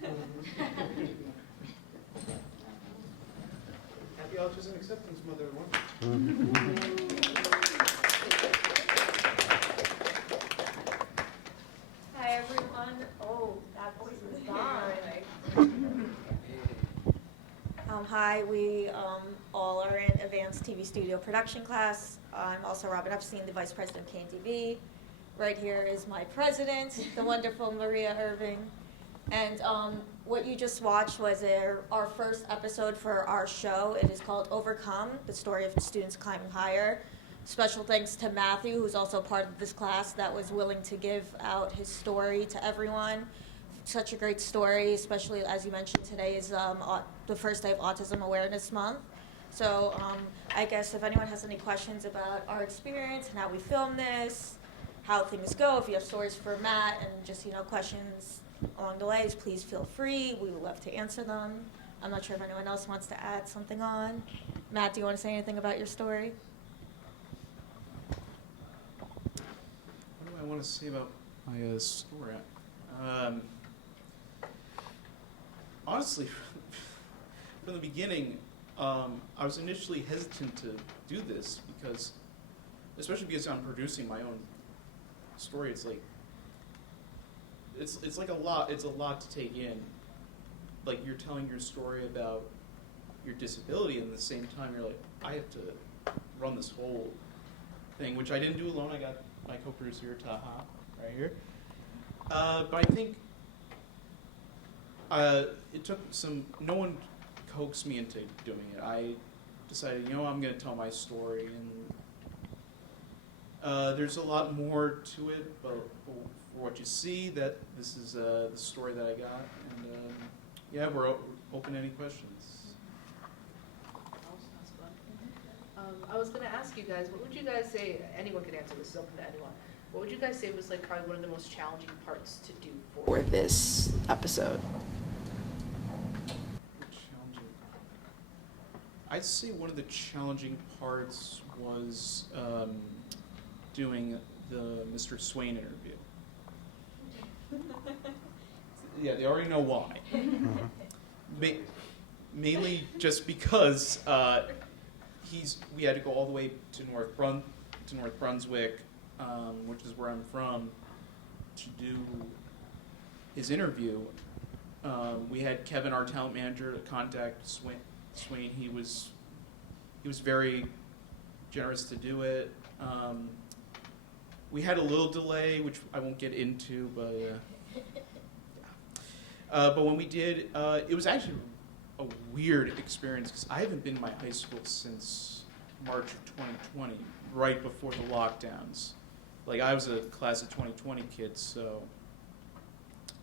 Happy Autism Acceptance Month, everyone. Hi, everyone. Oh, that voice is gone. Hi, we all are in advanced TV studio production class. I'm also Robyn Epstein, the Vice President of KeanTV. Right here is my president, the wonderful Maria Irvin. And what you just watched was our first episode for our show. It is called Overcome, the story of students climbing higher. Special thanks to Matthew, who's also part of this class, that was willing to give out his story to everyone. Such a great story, especially as you mentioned, today is the first day of Autism Awareness Month. So I guess if anyone has any questions about our experience and how we filmed this, how things go, if you have stories for Matt and just, questions along the way, please feel free. We would love to answer them. I'm not sure if anyone else wants to add something on. Matt, do you want to say anything about your story? What do I want to say about my story? Honestly, from the beginning, I was initially hesitant to do this because, especially because I'm producing my own story. It's like a lot. It's a lot to take in. Like, you're telling your story about your disability, and at the same time you're like, I have to run this whole thing, which I didn't do alone. I got my co-producer here, Taha, right here. But I think it took no one coaxed me into doing it. I decided, I'm going to tell my story, and there's a lot more to it, but for what you see, that this is the story that I got, and we're open to any questions. I was going to ask you guys, what would you guys say, anyone can answer this, is open to anyone, what would you guys say was probably one of the most challenging parts to do for this episode? Challenging. I'd say one of the challenging parts was doing the Mr. Swain interview. Yeah, they already know why. Mainly just because we had to go all the way to North Brunswick, which is where I'm from, to do his interview. We had Kevin, our talent manager, to contact Swain. He was very generous to do it. We had a little delay, which I won't get into, but when we did, it was actually a weird experience because I haven't been in my high school since March of 2020, right before the lockdowns. I was a class of 2020 kid, so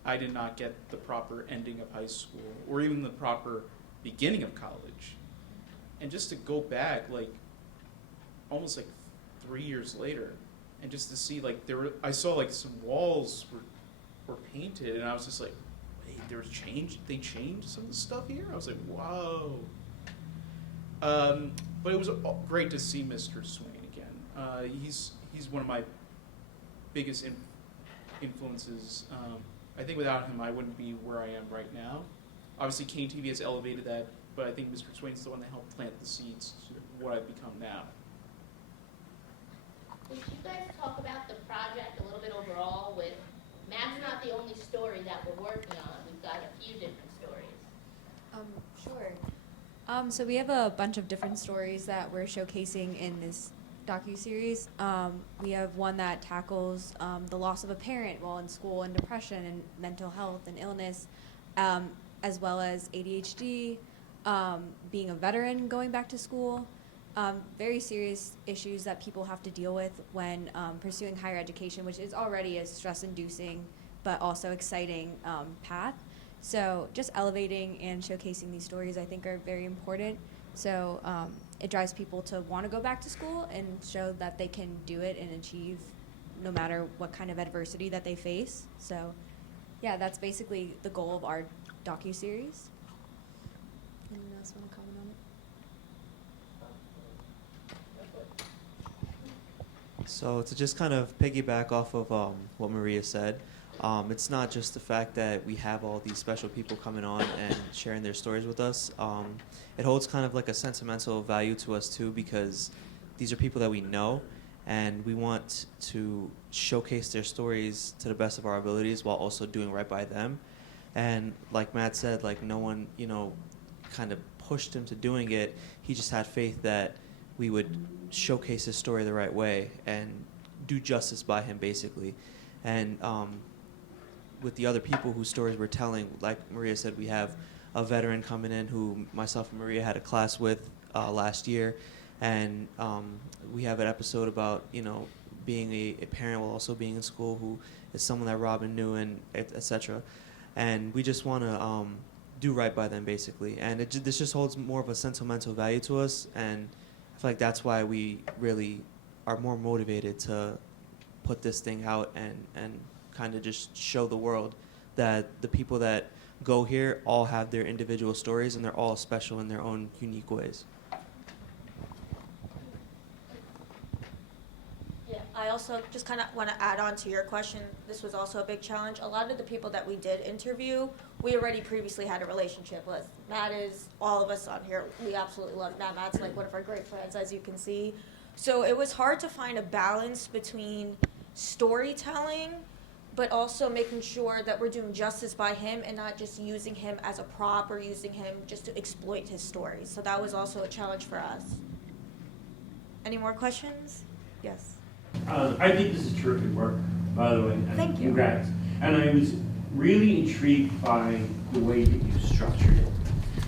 I did not get the proper ending of high school or even the proper beginning of college. And just to go back, almost 3 years later, and just to see, I saw some walls were painted, and I was just like, wait, they changed some of the stuff here? I was like, whoa. But it was great to see Mr. Swain again. He's one of my biggest influences. I think without him, I wouldn't be where I am right now. Obviously, KeanTV has elevated that, but I think Mr. Swain's the one that helped plant the seeds to what I've become now. Would you guys talk about the project a little bit overall? Matt's not the only story that we're working on. We've got a few different stories. Sure. So we have a bunch of different stories that we're showcasing in this docuseries. We have one that tackles the loss of a parent while in school and depression and mental health and illness, as well as ADHD, being a veteran going back to school. Very serious issues that people have to deal with when pursuing higher education, which is already a stress-inducing but also exciting path. So just elevating and showcasing these stories I think are very important. So it drives people to want to go back to school and show that they can do it and achieve no matter what kind of adversity that they face. So yeah, that's basically the goal of our docuseries. Anyone else want to comment on it? So to just kind of piggyback off of what Maria said, It's not just the fact that we have all these special people coming on and sharing their stories with us. It holds kind of like a sentimental value to us too, because these are people that we know, and we want to showcase their stories to the best of our abilities while also doing right by them. And like Matt said, like no one, kind of pushed him to doing it. He just had faith that we would showcase his story the right way and do justice by him, basically. And with the other people whose stories we're telling, like Maria said, we have a veteran coming in who myself and Maria had a class with last year. And we have an episode about, being a parent while also being in school, who is someone that Robyn knew, and et cetera. And we just want to do right by them, basically. And this just holds more of a sentimental value to us, and I feel like that's why we really are more motivated to put this thing out and kind of just show the world that the people that go here all have their individual stories, and they're all special in their own unique ways. Yeah, I also just kind of want to add on to your question. This was also a big challenge. A lot of the people that we did interview, we already previously had a relationship with. Matt is, all of us on here, we absolutely love Matt. Matt's like one of our great friends, as you can see. So it was hard to find a balance between storytelling, but also making sure that we're doing justice by him and not just using him as a prop or using him just to exploit his stories. So that was also a challenge for us. Any more questions? Yes. I think this is terrific work, by the way. And Thank you. Congrats. And I was really intrigued by the way that you structured it.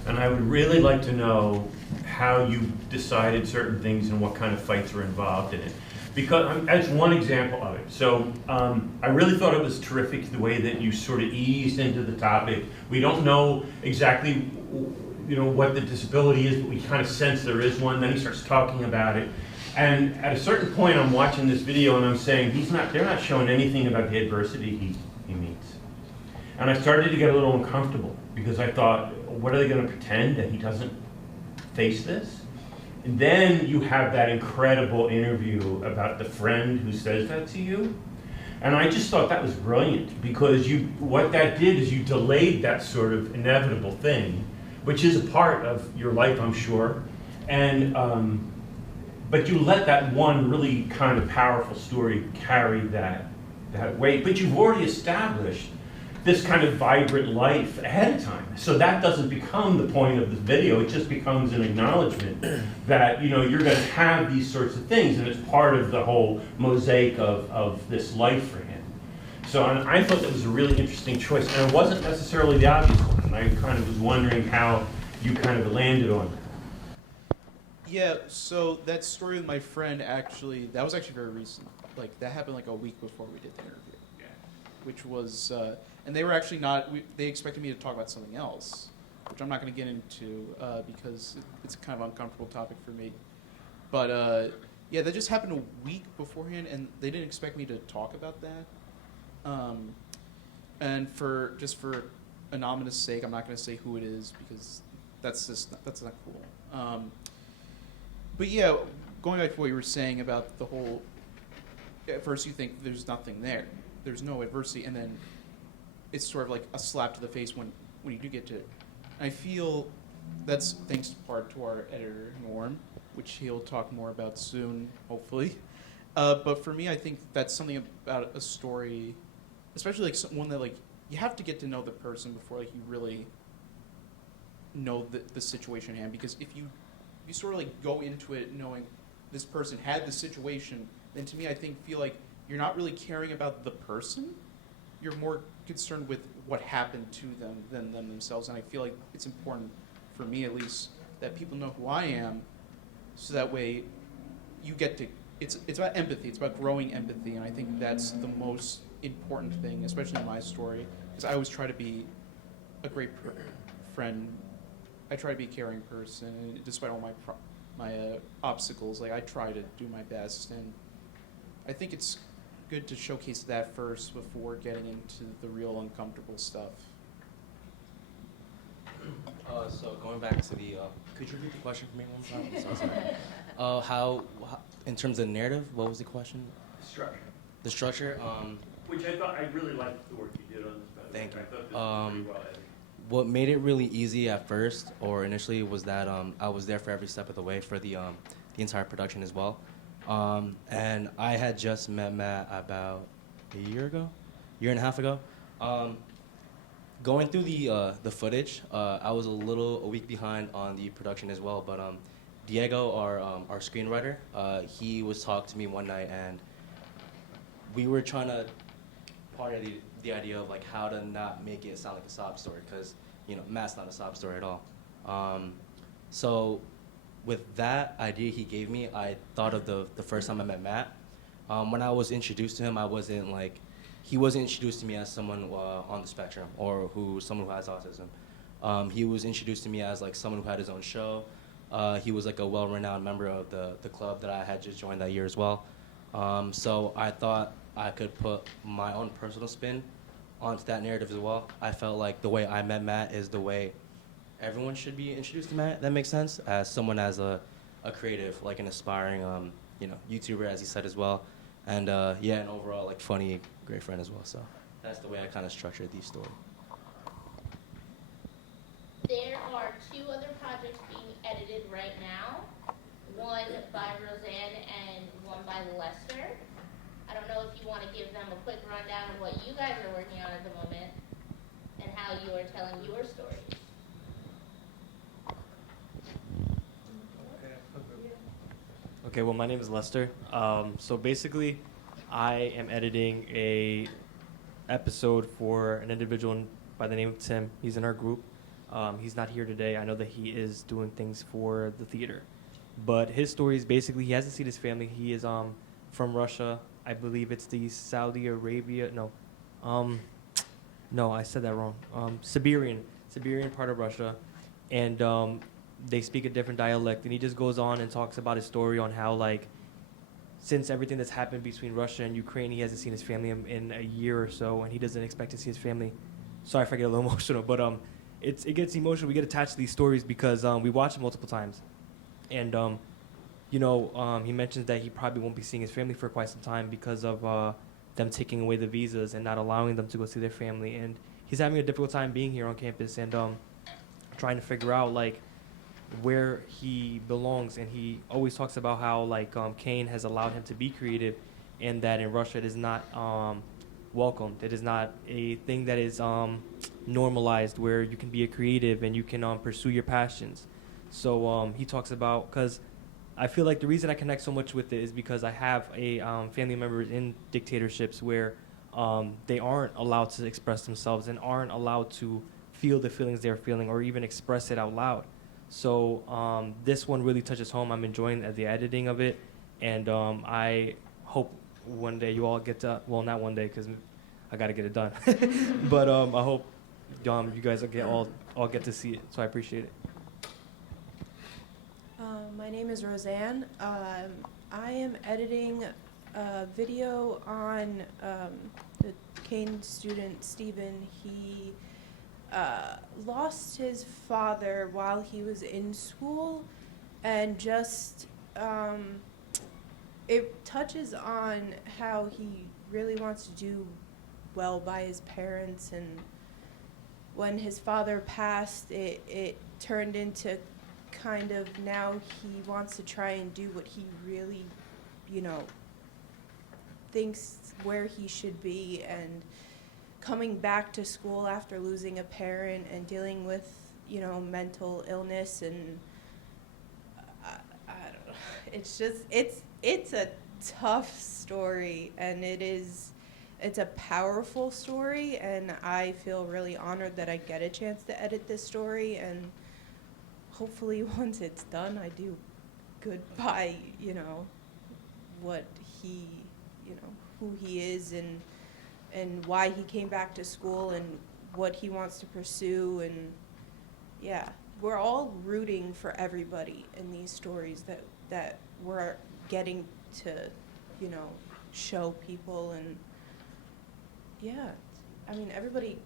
And I would really like to know how you decided certain things and what kind of fights were involved in it. Because that's one example of it. So I really thought it was terrific the way that you sort of eased into the topic. We don't know exactly what the disability is, but we kind of sense there is one. Then he starts talking about it. And at a certain point, I'm watching this video and I'm saying, they're not showing anything about the adversity he meets. And I started to get a little uncomfortable because I thought, what are they going to pretend that he doesn't face this? And then you have that incredible interview about the friend who says that to you. And I just thought that was brilliant, because what that did is you delayed that sort of inevitable thing, which is a part of your life, I'm sure. And but you let that one really kind of powerful story carry that weight. But you've already established this kind of vibrant life ahead of time. So that doesn't become the point of the video. It just becomes an acknowledgement that you're going to have these sorts of things, and it's part of the whole mosaic of this life for him. So I thought that was a really interesting choice, and it wasn't necessarily the obvious one. And I kind of was wondering how you kind of landed on that. Yeah, so that story with my friend, that was actually very recent. Like, that happened like a week before we did the interview. Yeah. Which was, and they were actually they expected me to talk about something else, which I'm not going to get into because it's a kind of uncomfortable topic for me. But yeah, that just happened a week beforehand, and they didn't expect me to talk about that. And for anonymous sake, I'm not going to say who it is, because that's not cool. But yeah, going back to what you were saying about the whole, at first you think there's nothing there. There's no adversity, and then it's sort of like a slap to the face when you do get to it. I feel that's thanks in part to our editor, Norm, which he'll talk more about soon, hopefully. But for me, I think that's something about a story, especially like one that like you have to get to know the person before like you really know the situation at hand. Because if you sort of like go into it knowing this person had the situation, then to me I feel like you're not really caring about the person. You're more concerned with what happened to them than them themselves. And I feel like it's important, for me at least, that people know who I am, so that way you get to, it's about empathy, it's about growing empathy, and I think that's the most important thing, especially in my story, because I always try to be a great friend. I try to be a caring person, and despite all my obstacles, like I try to do my best, and I think it's good to showcase that first before getting into the real uncomfortable stuff. So going back to the, could you repeat the question for me one time? I'm so sorry. How, in terms of narrative, what was the question? Structure. The structure. Which I really liked the work you did on this, by the way. Thank you. I thought this was pretty well edited. What made it really easy at first, or initially, was that I was there for every step of the way for the entire production as well. And I had just met Matt about a year and a half ago. Going through the footage, I was a week behind on the production as well. But Diego, our screenwriter, he was talking to me one night, and we were trying to part of the idea of like how to not make it sound like a sob story, because Matt's not a sob story at all. So with that idea he gave me, I thought of the first time I met Matt. When I was introduced to him, he wasn't introduced to me as someone on the spectrum or someone who has autism. He was introduced to me as like someone who had his own show. He was like a well-renowned member of the club that I had just joined that year as well. So I thought I could put my own personal spin onto that narrative as well. I felt like the way I met Matt is the way everyone should be introduced to Matt. That makes sense, as someone as a creative, like an aspiring YouTuber, as he said as well, and an overall like funny, great friend as well. So that's the way I kind of structured the story. There are 2 other projects being edited right now, one by Roseann and one by Lester. I don't know if you want to give them a quick rundown of what you guys are working on at the moment and how you are telling your stories. Okay, well, my name is Lester. So basically, I am editing a episode for an individual by the name of Tim. He's in our group. He's not here today. I know that he is doing things for the theater. But his story is basically he hasn't seen his family. He is from Russia. I believe it's the Saudi Arabia. No, I said that wrong. Siberian part of Russia, and they speak a different dialect. And he just goes on and talks about his story on how like since everything that's happened between Russia and Ukraine, he hasn't seen his family in a year or so, and he doesn't expect to see his family. Sorry if I get a little emotional, but it gets emotional. We get attached to these stories because we watch it multiple times, and he mentions that he probably won't be seeing his family for quite some time because of them taking away the visas and not allowing them to go see their family. And he's having a difficult time being here on campus and trying to figure out like where he belongs. And he always talks about how like Kean has allowed him to be creative, and that in Russia it is not welcomed. It is not a thing that is normalized where you can be a creative and you can pursue your passions. So he talks about, because I feel like the reason I connect so much with it is because I have a family members in dictatorships where they aren't allowed to express themselves and aren't allowed to feel the feelings they're feeling or even express it out loud. So this one really touches home. I'm enjoying the editing of it, and I hope one day you all get to, well, not one day because I got to get it done, but I hope you guys all get to see it, so I appreciate it. My name is Roseann. I am editing a video on the Kean student, Stephen. He lost his father while he was in school, and just it touches on how he really wants to do well by his parents, and when his father passed, it turned into kind of now he wants to try and do what he really, thinks where he should be, and coming back to school after losing a parent and dealing with, mental illness, and I don't know. It's just, it's a tough story, and it's a powerful story, and I feel really honored that I get a chance to edit this story, and hopefully once it's done, I do good by, what he, who he is, and why he came back to school, and what he wants to pursue. And yeah, we're all rooting for everybody in these stories that we're getting to, show people. And yeah, I mean, everybody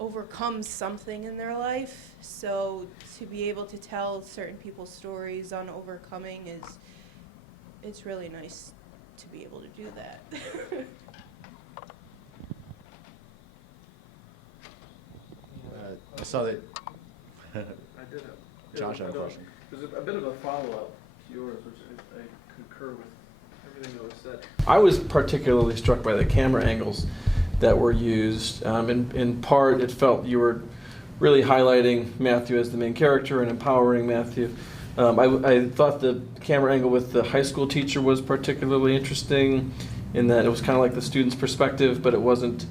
overcomes something in their life, so to be able to tell certain people's stories on overcoming it's really nice to be able to do that. saw that. I did have. Josh had a question. There's a bit of a follow-up to yours, which I concur with everything that was said. I was particularly struck by the camera angles that were used. In part, it felt you were really highlighting Matthew as the main character and empowering Matthew. I thought the camera angle with the high school teacher was particularly interesting in that it was kind of like the student's perspective, but it wasn't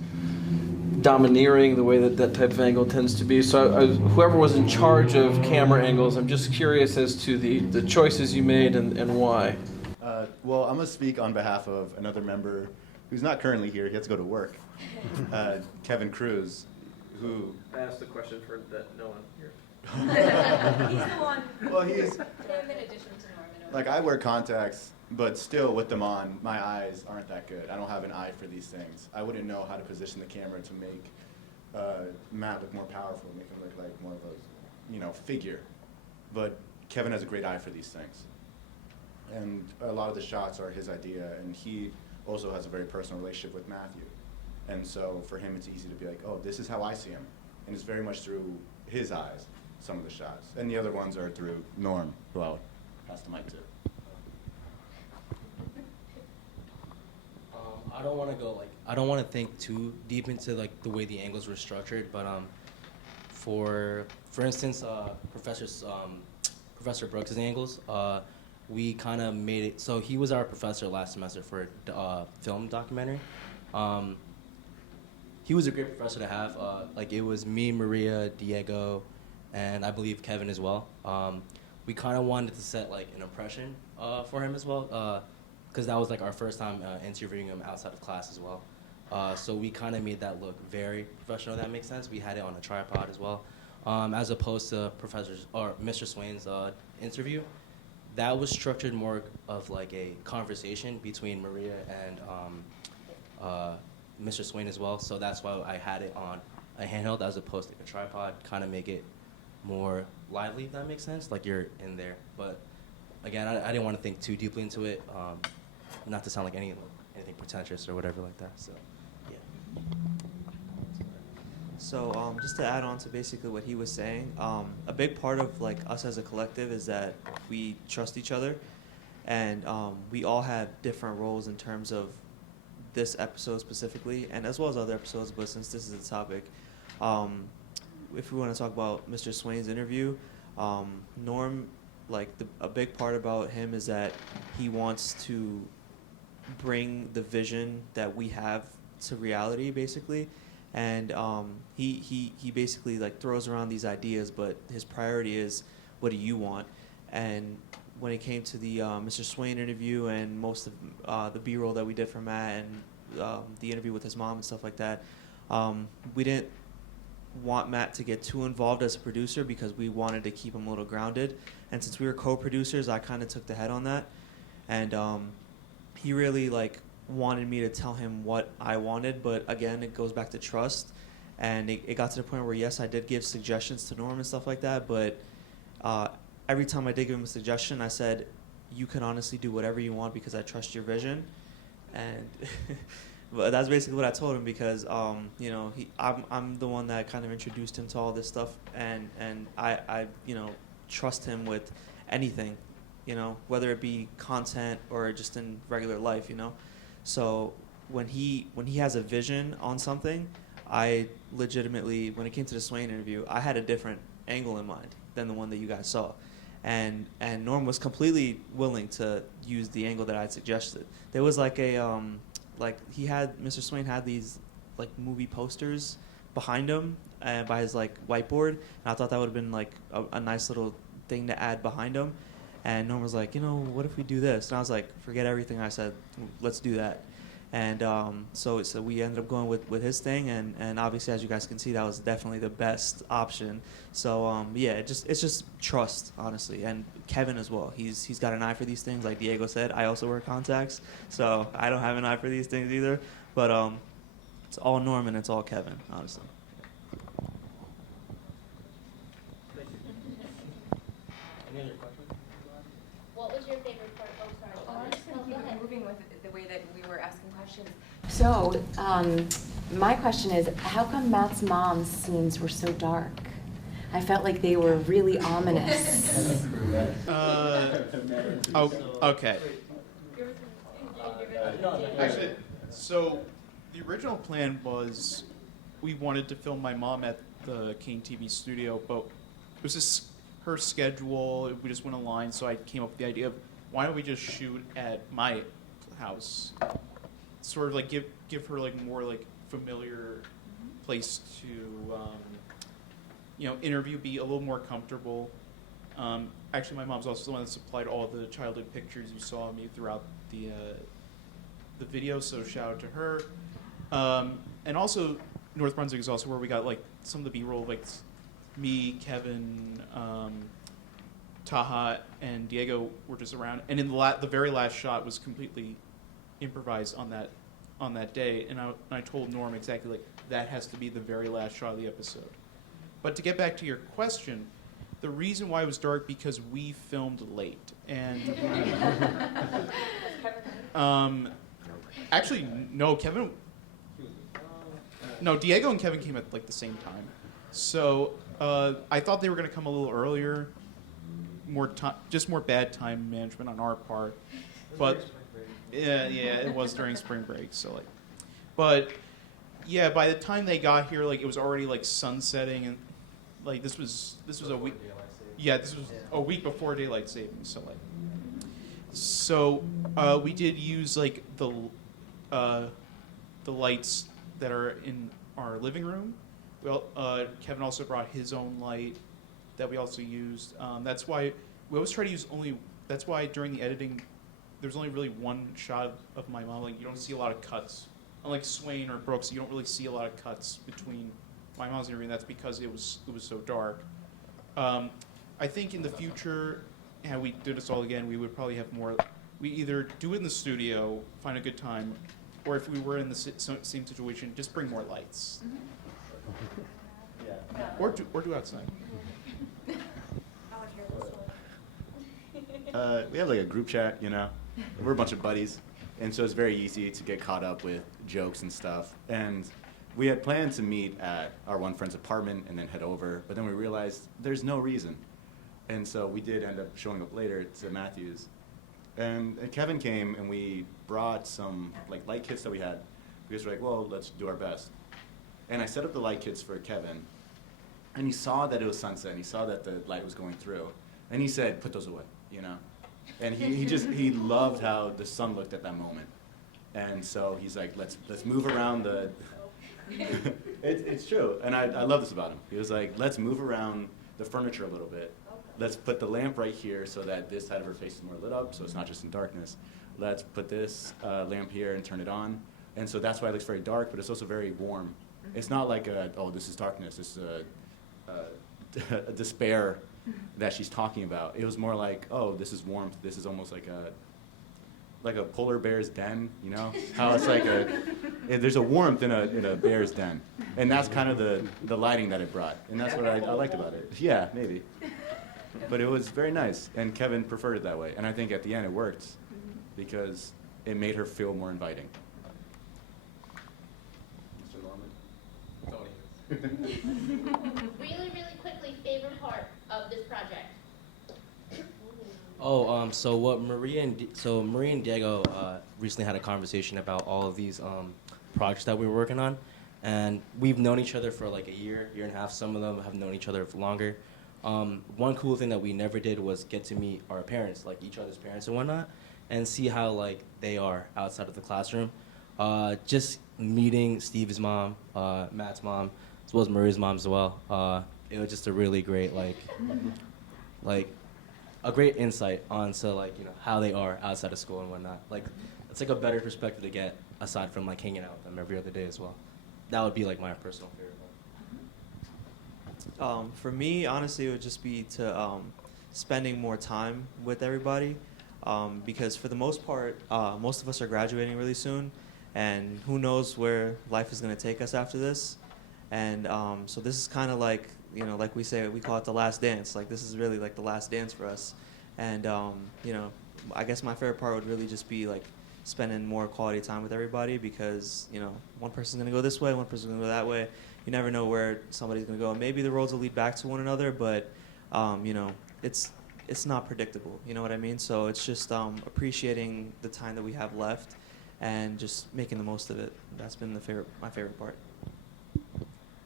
domineering the way that type of angle tends to be. So whoever was in charge of camera angles, I'm just curious as to the choices you made and why. Well, I'm going to speak on behalf of another member who's not currently here. He has to go to work. Kevin Cruz, who... I asked the question for that no one here. He's the one. Well, he's... In addition to Norman. Like, I wear contacts, but still with them on, my eyes aren't that good. I don't have an eye for these things. I wouldn't know how to position the camera to make Matt look more powerful, make him look like more of a, figure. But Kevin has a great eye for these things. And a lot of the shots are his idea, and he also has a very personal relationship with Matthew. And so for him, it's easy to be like, oh, this is how I see him. And it's very much through his eyes, some of the shots. And the other ones are through Norm, who I'll pass the mic to. I don't want to go I don't want to think too deep into the way the angles were structured, but for instance, Professor Brooks' angles, we kind of made it so he was our professor last semester for film documentary. He was a great professor to have. It was me, Maria, Diego, and I believe Kevin as well. We kind of wanted to set an impression for him as well, because that was our first time interviewing him outside of class as well. So we kind of made that look very professional. If that makes sense. We had it on a tripod as well, as opposed to Mr. Swain's interview. That was structured more of a conversation between Maria and Mr. Swain as well. So that's why I had it on a handheld as opposed to a tripod, kind of make it more lively, if that makes sense, you're in there. But again, I didn't want to think too deeply into it, not to sound like anything pretentious or whatever like that. So, yeah. So just to add on to basically what he was saying, a big part of us as a collective is that we trust each other, and we all have different roles in terms of this episode specifically, and as well as other episodes. But since this is the topic, if we want to talk about Mr. Swain's interview, Norm, a big part about him is that he wants to bring the vision that we have to reality, basically. And he basically throws around these ideas, but his priority is, what do you want? And when it came to the Mr. Swain interview and most of the B-roll that we did for Matt and the interview with his mom and stuff like that, we didn't want Matt to get too involved as a producer because we wanted to keep him a little grounded. And since we were co-producers, I kind of took the head on that. And he really wanted me to tell him what I wanted, but again, it goes back to trust. And it got to the point where, yes, I did give suggestions to Norm and stuff like that, but every time I did give him a suggestion, I said, you can honestly do whatever you want because I trust your vision. And but that's basically what I told him because, I'm the one that kind of introduced him to all this stuff, and I trust him with anything, whether it be content or just in regular life, So when he has a vision on something, I legitimately, when it came to the Swain interview, I had a different angle in mind than the one that you guys saw. And Norm was completely willing to use the angle that I had suggested. There was Mr. Swain had these movie posters behind him by his whiteboard, and I thought that would have been a nice little thing to add behind him. And Norm was like, what if we do this? And I was like, forget everything I said, let's do that. And so we ended up going with his thing, and obviously, as you guys can see, that was definitely the best option. So it's just trust, honestly, and Kevin as well. He's got an eye for these things, like Diego said. I also wear contacts, so I don't have an eye for these things either. But it's all Norm and it's all Kevin, honestly. Any other questions? What was your favorite part? Oh, sorry. Oh, I'm just going to Go keep ahead. moving with the way that we were asking questions. So, my question is, how come Matt's mom's scenes were so dark? I felt like they were really ominous. Oh, okay. Actually, so the original plan was we wanted to film my mom at the KeanTV studio, but it was just her schedule. We just went online, so I came up with the idea of why don't we just shoot at my house, sort of like give her like more like familiar place to interview, be a little more comfortable. Actually, my mom's also the one that supplied all the childhood pictures you saw of me throughout the video, so shout out to her. And also, North Brunswick is also where we got like some of the B-roll, like me, Kevin, Taha, and Diego were just around. And in the very last shot was completely improvised on that day. And I told Norm exactly like that has to be the very last shot of the episode. But to get back to your question, the reason why it was dark because we filmed late. And actually, no, Diego and Kevin came at like the same time. So I thought they were going to come a little earlier, just more bad time management on our part. But yeah, it was during spring break. So like, but yeah, by the time they got here, like it was already like sunsetting, and like this was a week. Yeah, this was a week before daylight savings. So we did use like the lights that are in our living room. Well, Kevin also brought his own light that we also used. That's why we always try to use only. That's why during the editing, there's only really one shot of my mom. Like you don't see a lot of cuts. Unlike Swain or Brooks, you don't really see a lot of cuts between my mom's interview. And that's because it was so dark. I think in the future, how we did this all again, we would probably have more. We either do it in the studio, find a good time, or if we were in the same situation, just bring more lights. Yeah. Or do outside. We have like a group chat, We're a bunch of buddies, and so it's very easy to get caught up with jokes and stuff. And we had planned to meet at our one friend's apartment and then head over, but then we realized there's no reason. And so we did end up showing up later to Matthew's. And Kevin came, and we brought some like light kits that we had, because we're like, well, let's do our best. And I set up the light kits for Kevin, and he saw that it was sunset, and he saw that the light was going through, and he said, put those away, And he loved how the sun looked at that moment. And so he's like, let's move around the, it's true, and I love this about him. He was like, let's move around the furniture a little bit. Let's put the lamp right here so that this side of her face is more lit up, so it's not just in darkness. Let's put this lamp here and turn it on. And so that's why it looks very dark, but it's also very warm. It's not like this is darkness. It's a despair that she's talking about. It was more like, oh, this is warmth. This is almost like a polar bear's den, How it's like there's a warmth in a bear's den. And that's kind of the lighting that it brought. And that's what I liked about it. Yeah, maybe. But it was very nice, and Kevin preferred it that way. And I think at the end it worked, because it made her feel more inviting. Mr. Norman? Really, really quickly, favorite part of this project? So Marie and Diego recently had a conversation about all of these projects that we were working on, and we've known each other for like a year and a half. Some of them have known each other for longer. One cool thing that we never did was get to meet our parents, like each other's parents and whatnot, and see how like they are outside of the classroom. Just meeting Steve's mom, Matt's mom, as well as Marie's mom as well. It was just a really great like a great insight onto how they are outside of school and whatnot. Like it's like a better perspective to get aside from like hanging out with them every other day as well. That would be like my personal favorite part. For me, honestly, it would just be to spending more time with everybody, because for the most part, most of us are graduating really soon, and who knows where life is going to take us after this. And so this is kind of like, like we say, we call it the last dance. Like this is really like the last dance for us. And I guess my favorite part would really just be like spending more quality time with everybody, because one person's going to go this way, one person's going to go that way. you never know where somebody's gonna go. Maybe the roads will lead back to one another, but you know, it's not predictable. You know what I mean? So it's just appreciating the time that we have left and just making the most of it. That's been my favorite part.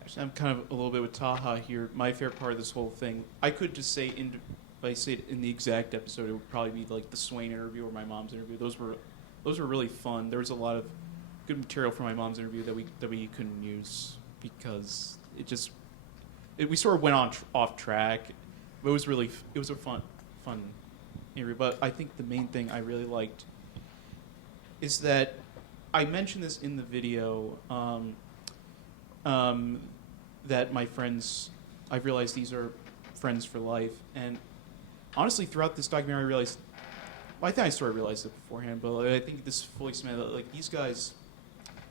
Actually, I'm kind of a little bit with Taha here. My favorite part of this whole thing, I could just say, if I say it in the exact episode, it would probably be like the Swain interview or my mom's interview. Those were really fun. There was a lot of good material from my mom's interview that we couldn't use because we sort of went off track. It was a fun interview. But I think the main thing I really liked is that I mentioned this in the video. That my friends, I realized these are friends for life. And honestly, throughout this documentary, I realized, well, I think I sort of realized it beforehand, but I think this fully cemented that, like, these guys,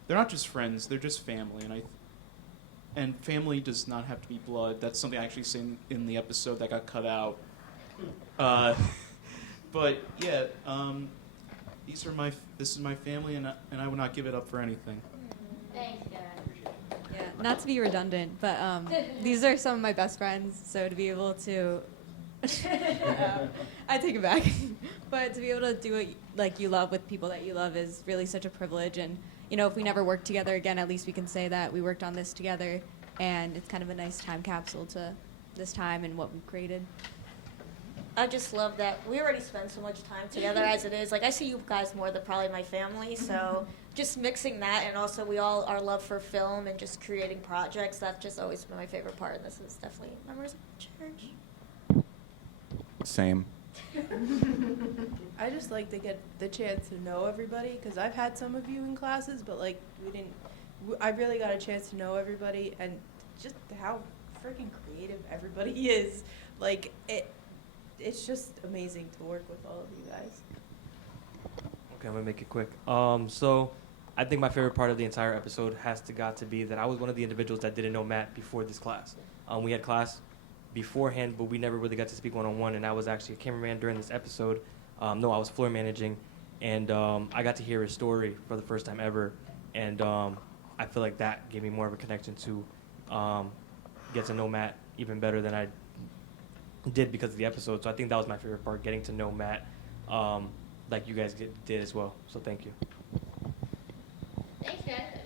they're not just friends, they're just family. And family does not have to be blood. That's something I actually say in the episode that got cut out. But yeah, this is my family, and I would not give it up for anything. Thanks, guys. Yeah, not to be redundant, but these are some of my best friends, so to be able to, I take it back, but to be able to do it like you love with people that you love is really such a privilege. And you know, if we never work together again, at least we can say that we worked on this together, and it's kind of a nice time capsule to this time and what we've created. I just love that we already spend so much time together as it is. Like, I see you guys more than probably my family, so just mixing that and also our love for film and just creating projects, that's just always been my favorite part, and this is definitely memories of church. Same. I just like to get the chance to know everybody, because I've had some of you in classes, but like I really got a chance to know everybody and just how freaking creative everybody is. Like, it's just amazing to work with all of you guys. Okay, I'm gonna make it quick. So I think my favorite part of the entire episode got to be that I was one of the individuals that didn't know Matt before this class. We had class beforehand, but we never really got to speak one-on-one, and I was actually a cameraman during this episode. No, I was floor managing, and I got to hear his story for the first time ever, and I feel like that gave me more of a connection to get to know Matt even better than I did because of the episode. So I think that was my favorite part, getting to know Matt like you guys did as well. So thank you. Thanks, guys.